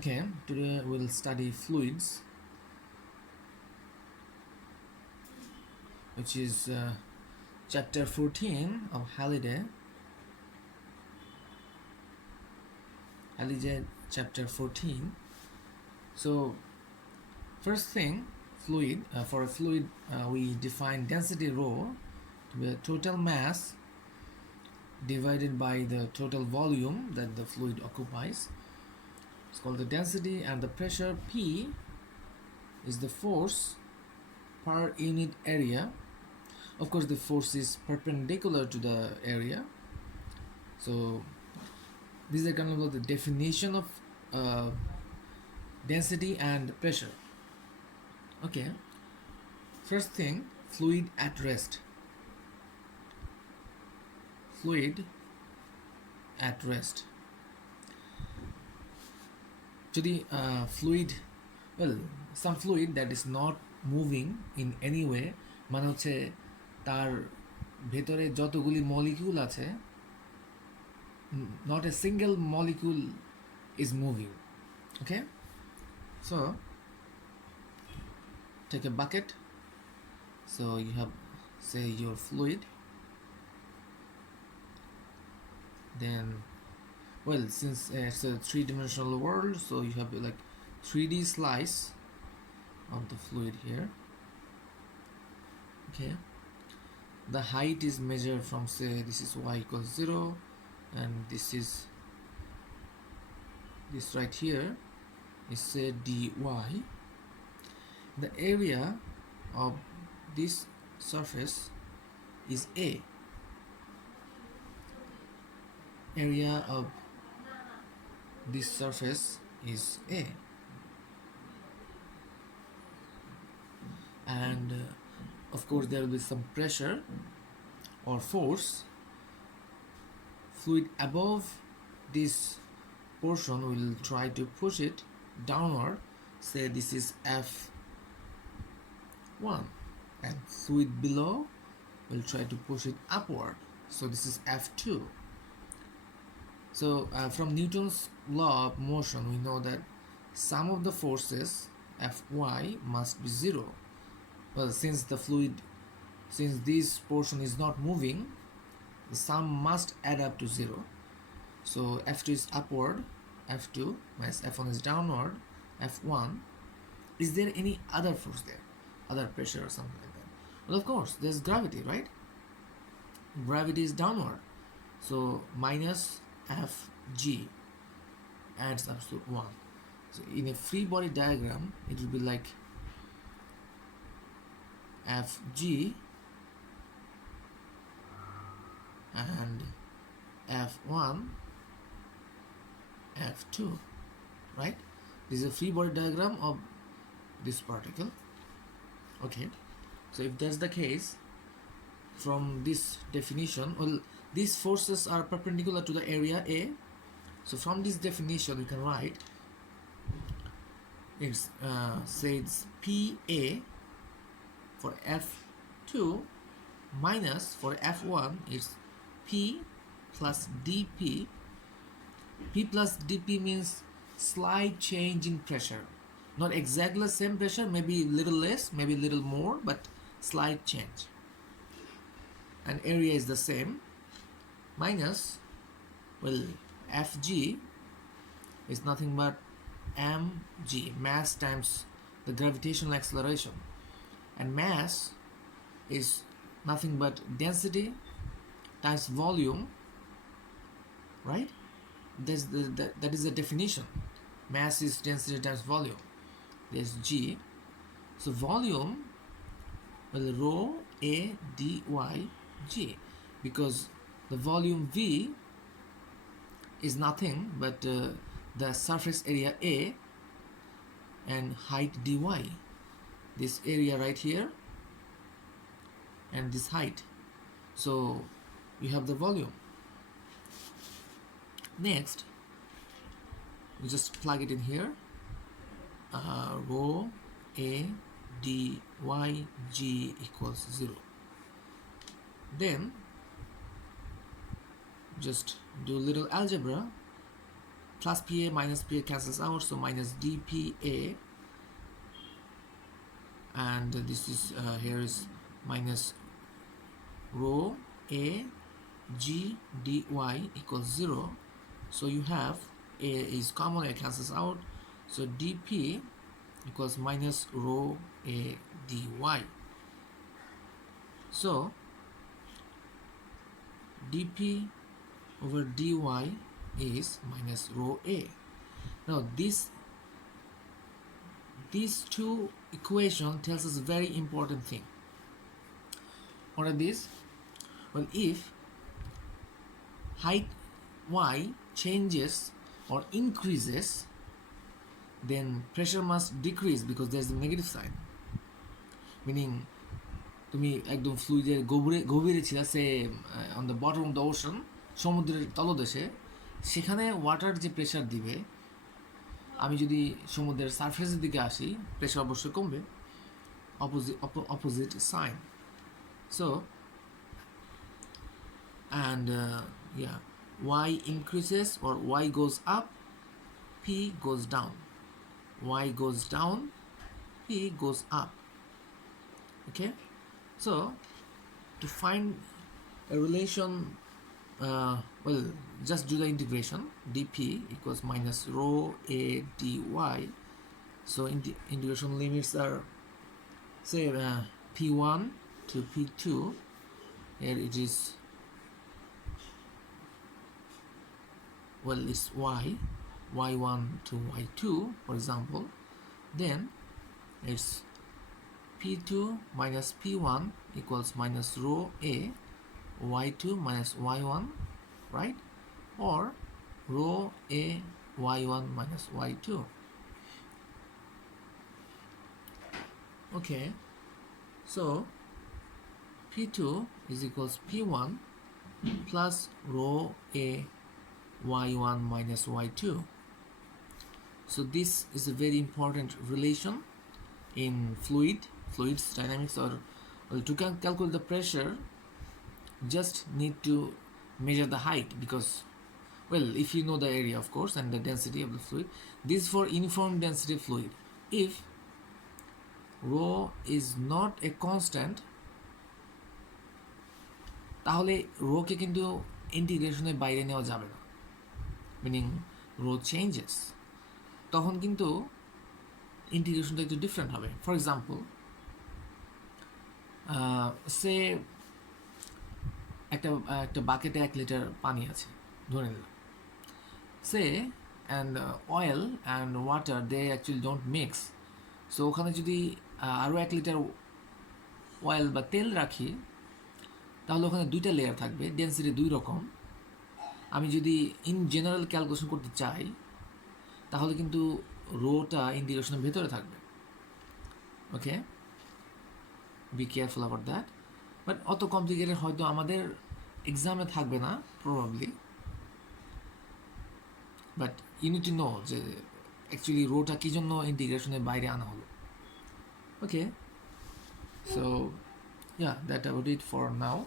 Okay, today we'll study fluids, which is chapter 14 of Halliday chapter 14. So, first thing, fluid. For a fluid, we define density rho to be the total mass divided by the total volume that the fluid occupies. It's called the density, and the pressure P is the force per unit area. Of course, the force is perpendicular to the area. So these are kind of the definition of uh, density and pressure. Okay, first thing, fluid at rest. Fluid at rest. To the fluid, well, some fluid that is not moving in any way, মানে হচ্ছে তার ভেতরে যতগুলি molecule আছে, not a single molecule is moving. Okay, so take a bucket. So you have, say, your fluid. Then, well, since it's a three-dimensional world, so you have like 3D slice of the fluid here. Okay, the height is measured from, say, this is y equals 0, and this is this right here is, say, dy. The area of this surface is A. Area of this surface is A, and of course there will be some pressure or force. Fluid above this portion will try to push it downward. Say this is F1, and fluid below will try to push it upward. So this is F2. So from Newton's law of motion, we know that sum of the forces Fy must be 0. Well, since this portion is not moving, the sum must add up to 0. So F2 is upward, F2 minus F1 is downward, F1. Is there any other force there? Other pressure or something like that? Well, of course, there's gravity, right? Gravity is downward. So minus Fg adds up to 1. So in a free body diagram, it will be like Fg and F1, F2, right? This is a free body diagram of this particle. Okay, so if that's the case, from this definition, well, these forces are perpendicular to the area A. So from this definition, we can write it's says PA for F2 minus for F1 is P plus dP. P plus dP means slight change in pressure, not exactly the same pressure, maybe a little less, maybe a little more, but slight change. And area is the same, minus, well, Fg is nothing but mg, mass times the gravitational acceleration, and mass is nothing but density times volume, right? That is the definition. Mass is density times volume. There's g. So volume, well, rho A dy g, because the volume V is nothing but the surface area A and height dy. This area right here and this height. So you have the volume. Next, you just plug it in here. Rho A dy g equals 0. Then just do a little algebra. plus PA minus PA cancels out, so minus dPA, and this is here is minus rho A G dy equals 0. So you have A is common, A cancels out, so dP equals minus rho A dy. So dP over dy is minus rho A. Now these two equations tells us a very important thing. What are these? Well, if height y changes or increases, then pressure must decrease because there's the negative sign. Meaning তুমি একদম ফ্লুইডের গভীরে ছিল, সে on the bottom of the ocean, সমুদ্রের তলদেশে, সেখানে water যে প্রেশার দিবে, আমি যদি সমুদ্রের সারফেসের দিকে আসি, প্রেশার অবশ্যই কমবে, opposite sign. So and yeah, y increases or y goes up, p goes down. Y goes down, p goes up. Okay, so to find a relation, well, just do the integration. dP equals minus rho A dy. So integration limits are, say, p1 to p2. Here it is, well, it's y1 to y2, for example. Then it's p2 minus p1 equals minus rho A y2 minus y1, right? Or rho A y1 minus y2. Okay, so p2 is equals p1 plus rho A y1 minus y2. So this is a very important relation in fluids dynamics, or well, to calculate the pressure, just need to measure the height, because, well, if you know the area, of course, and the density of the fluid. This is for uniform density fluid. If rho is not a constant, তাহলে রোকে কিন্তু ইন্টিগ্রেশনের বাইরে নেওয়া যাবে না, meaning rho changes, তখন কিন্তু ইন্টিগ্রেশনটা একটু ডিফারেন্ট হবে. ফর এক্সাম্পল, সে একটা বাকেটে 1 লিটার পানি আছে ধরে নিলাম, সে and oil and water, they actually don't mix. So ওখানে যদি আরও 1 লিটার অয়েল বা তেল রাখি, তাহলে ওখানে 2টা লেয়ার থাকবে, ডেন্সিটি 2 রকম. আমি যদি ইন জেনারেল ক্যালকুলেশন করতে চাই, তাহলে কিন্তু রোটা ইন্টিগ্রেশনের ভেতরে থাকবে. Okay, be careful about that. But অত কমপ্লিকেটেড হয়তো আমাদের এক্সামে থাকবে না probably, but you need to know যে অ্যাকচুয়ালি রোটা কী জন্য ইন্টিগ্রেশনের বাইরে আনা হলো. Okay, so yeah, that about it for now.